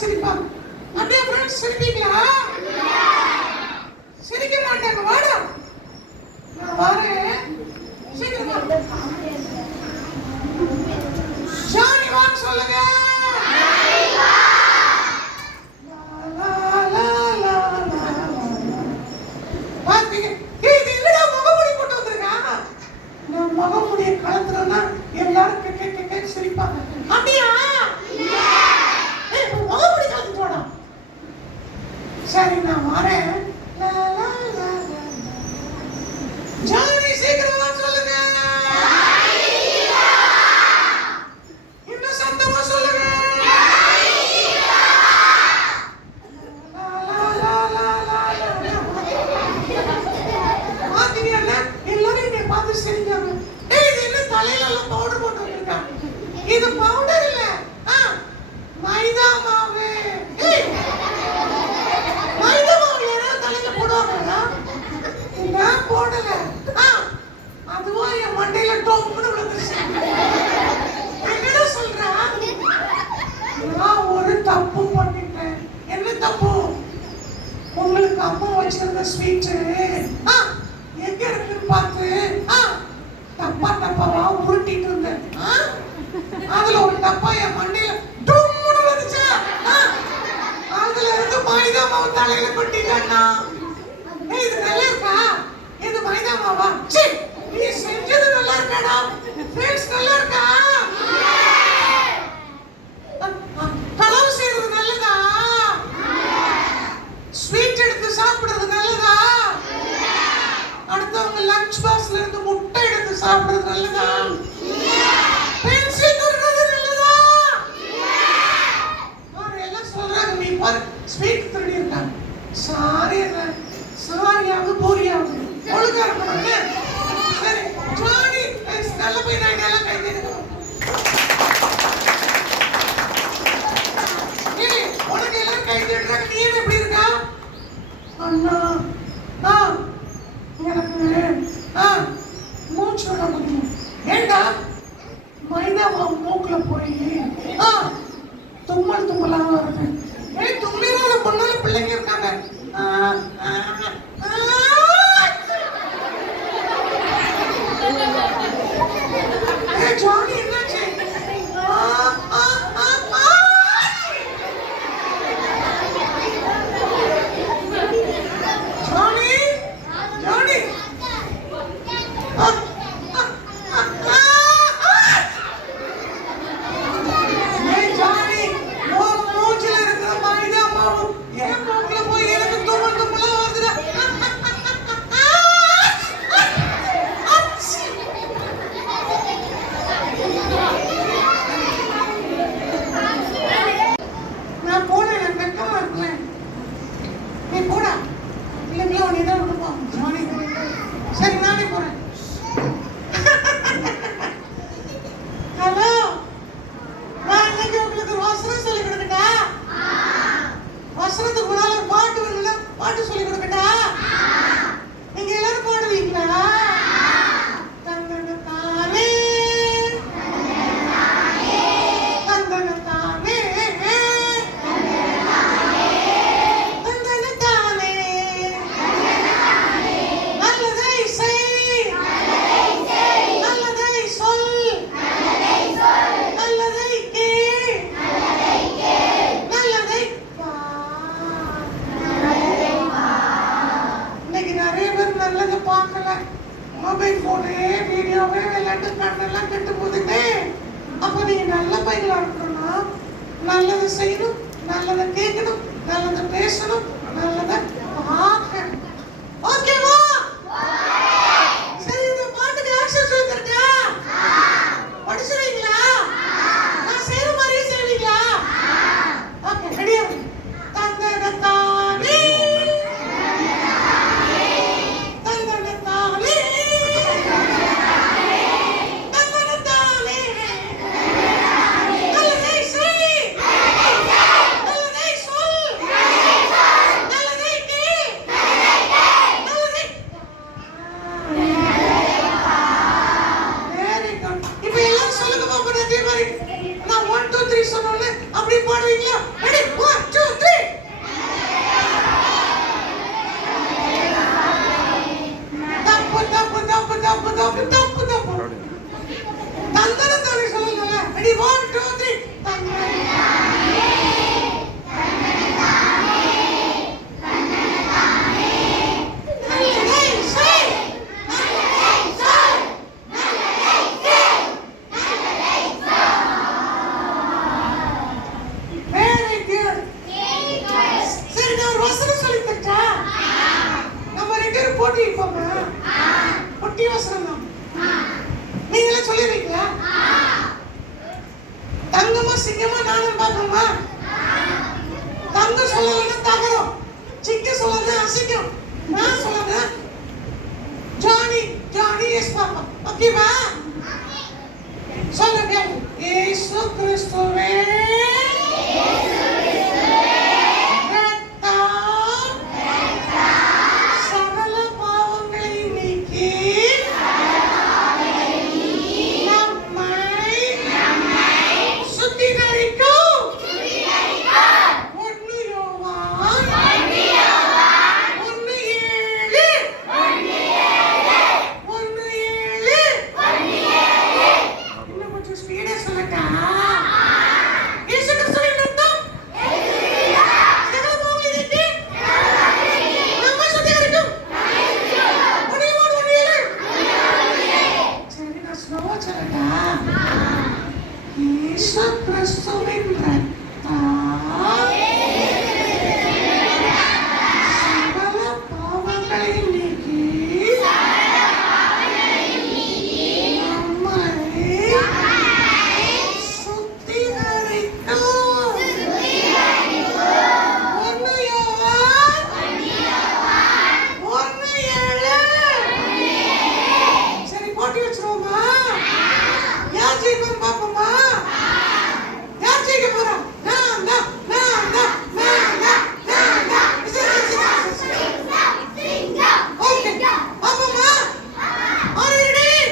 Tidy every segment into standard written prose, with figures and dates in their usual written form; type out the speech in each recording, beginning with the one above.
சிரிப்பாங்க. அப்படியே ஃப்ரெண்ட்ஸ் சிரிப்பீங்களா? சிரிக்க மாட்டாங்க. வாடா நான் வரேன் சீக்கிரமா. ஜானி வாங்க சொல்லுங்க. பாத்தீங்க இது இல்லடா முகமூடி போட்டு வந்திருக்கா. நான் முகமூடியை கலத்துறேன்னா எல்லாரும் கேட்க சிரிப்பாங்க. அப்படியா? முகமூடி கலந்து போடா. சரி நான் வரேன். ஜானி சீக்கிரமா சொல்லுங்க. இன்னும் சத்தமா சொல்லுங்க. பாத்தீங்கன்னா எல்லாரும் என்னை பார்த்து சிரிக்காங்க. இது என்ன தலையில எல்லாம் பவுடர் போட்டு வந்திருக்காங்க. இது பவுடர் இல்ல, மைதா மாவு. மைதா மாவு யாராவது தலையில போடுவாங்களா? நான் போடல. அதுவும் என் மண்டையில டொம்புன்னு விழுந்துச்சு. என்னடா சொல்ற? நான் ஒரு தப்பு பண்ணிட்டேன். என்ன தப்பு? உங்களுக்கு அம்மா வச்சிருந்த ஸ்வீட் எங்க இருக்குன்னு பார்த்து டப்பாவா உருட்டிட்டு இருந்தேன். அதுல ஒரு டப்பா என் மண்டையில டொம்புன்னு விழுந்துச்சு. அதுல இருந்து மைதா மாவு தலையில கொட்டிட்டேன்னா. இது நல்லா இருக்கா? இது மைதா மாவா? சீ, நீ செஞ்சது நல்லா இருக்காடா. ஃப்ரெண்ட்ஸ் நல்லா இருக்கா? களவு செய்யறது நல்லதா? ஸ்வீட் எடுத்து சாப்பிடுறது நல்லதா? அடுத்தவங்க லஞ்ச் பாக்ஸ்ல இருந்து முட்டை எடுத்து சாப்பிடுறது நல்லதா? பென்சில் திருடுறது நல்லதா? எல்லாம் சொல்றாங்க. நீ பாரு ஸ்வீட் திருடி இருக்காங்க. சாரியாவது போரியாவது ஒழுங்கா இருக்கணும். சரி ஜானி நல்ல போய் நான் எல்லாம் கை தருகிறோம். உனக்கு எல்லாரும் கை தட்டுறாங்க. நீ எப்படி இருக்கா? அண்ணா எனக்கு மூச்சு விட முடியும். ஏண்டா மைதா மாவு மூக்குல போய் தும்மலா வருது. தும்மிராத பொண்ணால பிள்ளைங்க இருக்காங்க. ஜானி என்னாச்சு? ஜானி மூச்சுல இருக்கிற மைதா மாவு என் மூக்குல போய் எனக்கு தும்மலா வருதுடா. நான் போனேன். எனக்கு வெக்கமா இருக்குல்ல. நீ போடா. இல்லைங்களா நீ தான் விட்டு போ. ஜானி சரி நானே போறேன். ஹலோ, நான் இன்னைக்கு உங்களுக்கு ஒரு வசனம் சொல்லி கொடுக்கட்டா? வசனத்துக்கு முன்னால ஒரு பாட்டு வருதுல, பாட்டு சொல்லி கொடுக்கட்டா? நீங்க எல்லாரும் பாடுவீங்களா? தந்தனத்தானே தந்தனத்தானே தந்தனத்தானே நல்லதை செய் நல்லதை சொல் நல்லதை கேள் நல்லதை இன்னைக்கு நிறைய பேர் நல்லதை பார்க்கல. மொபைல் போனே வீடியோவே விளையாட்டு கண்ணெல்லாம் கெட்டு போகுதுங்க. அப்ப நீங்க நல்ல பையனா இருக்கணும்னா நல்லதை செய்யணும், நல்லதை கேட்கணும், நல்லதை பேசணும், நல்லதை பார்க்கணும். ஓகேவா? சரி இந்த பாட்டுக்கு ஆக்ஷன் சொல்லி தரட்டா? படிச்சுறீங்களா? நான் செய்யற மாதிரியே செய்வீங்களா? ஓகே ரெடியா? தந்தனத்தானே தந்தனத்தானே தந்தனத்தானே நல்லதை செய் நல்லதை சொல் நல்லதை கேள் நல்லதை பாப்போமா? தங்க சொல்லலன்னா தகரம், சிக்க சொல்லலன்னா அசிங்கம், நான் சொல்லலன்னா ஜானி ஜானி எஸ் பாப்பா. ஓகேவா? சொல்லுங்க. இயேசு கிறிஸ்துவே சகல பாவங்களை நீக்கி நம்மை சுத்திகரிக்கும். 1 யோவான் 1:7. இன்னும் கொஞ்சம் ஸ்பீடா சொல்லட்டா? இயேசு கிறிஸ்துவின் ரத்தம் சகல பாவங்களை நீக்கி நம்மை சுத்திகரிக்கும். 1 யோவான் 1:7. சரி, நான் ஸ்லோவா சொல்லட்டா? இயேசு கிறிஸ்துவின் ரத்தம் சகல பாவங்களை நீக்கி நம்மை சுத்திகரிக்கும். 1 யோவான் 1:7. சரி, போட்டி வச்சிருவோமா? யார் ஜெயிப்பான்னு பாப்போமா? யார் ஜெயிக்க போறா? நான் தான். ஓகே, பாப்போமா? Are you ready?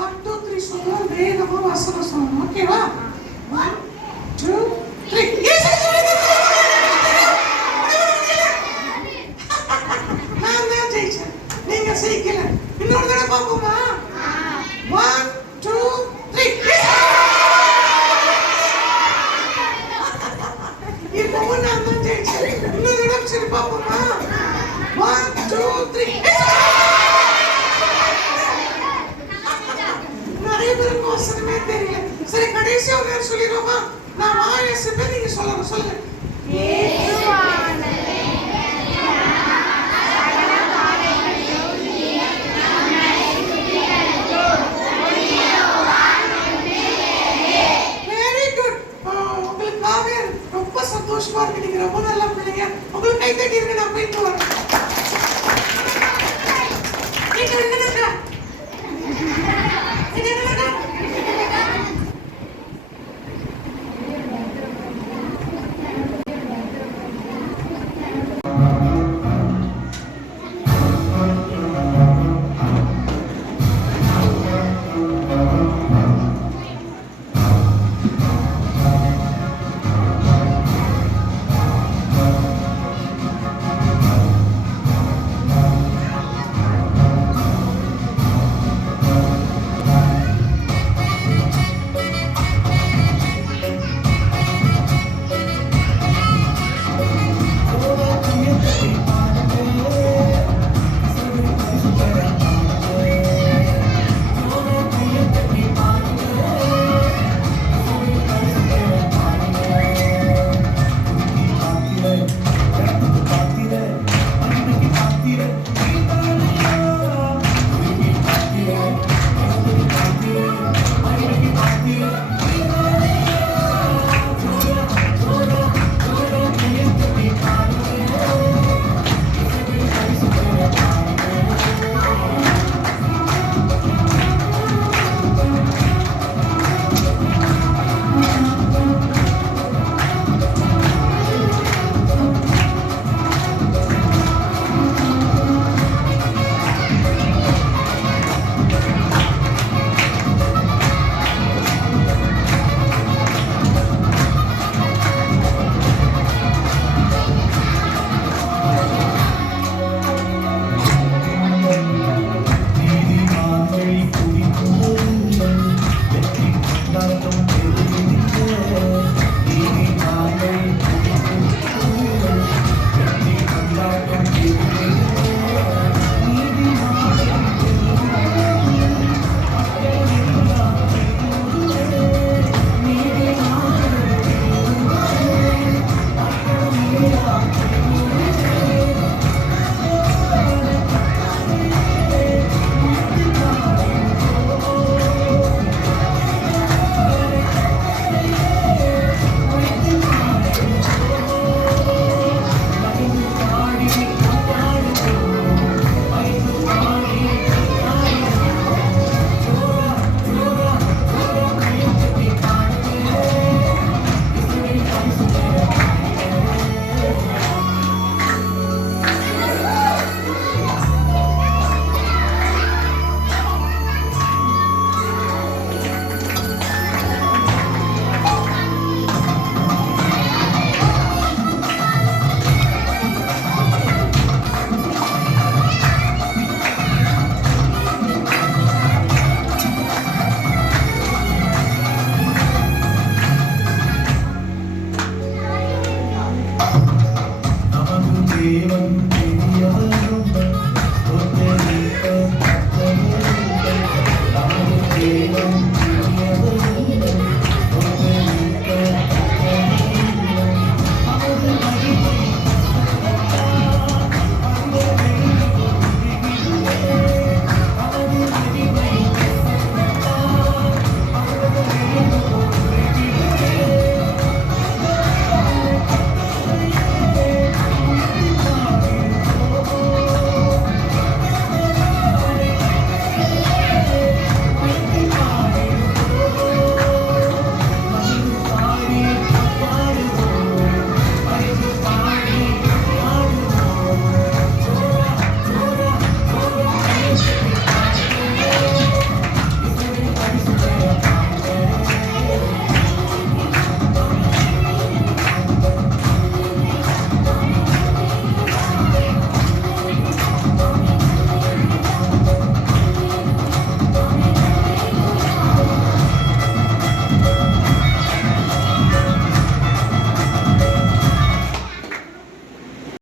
1, 2, 3 சொல்லுவோம். வேகமா வசனம் சொல்லணும். ஓகேவா? 1, 2, 3. நான் தான் ஜெயிச்சேன், நீங்க ஜெயிக்கல. இன்னொரு தடவை பாப்போமா? 1, 2, 3. இப்பவும் நான் தான் ஜெயிச்சேன். இன்னொரு தடவை சரி பாப்போமா? 1, 2, 3. நிறைய பேருக்கு வசனமே தெரியல. சரி, கடைசியா ஒரு நேரம் சொல்லிடுவோமா? நான் வாயசுப்பேன், நீங்க சொல்லணும். சொல்லுங்க. Very good. உங்களுக்காக ரொம்ப சந்தோஷமா இருக்கு. நீங்க ரொம்ப நல்ல பிள்ளைங்க. உங்களுக்கு கை தட்டி இருக்கு. நான் போயிட்டு வரேன்.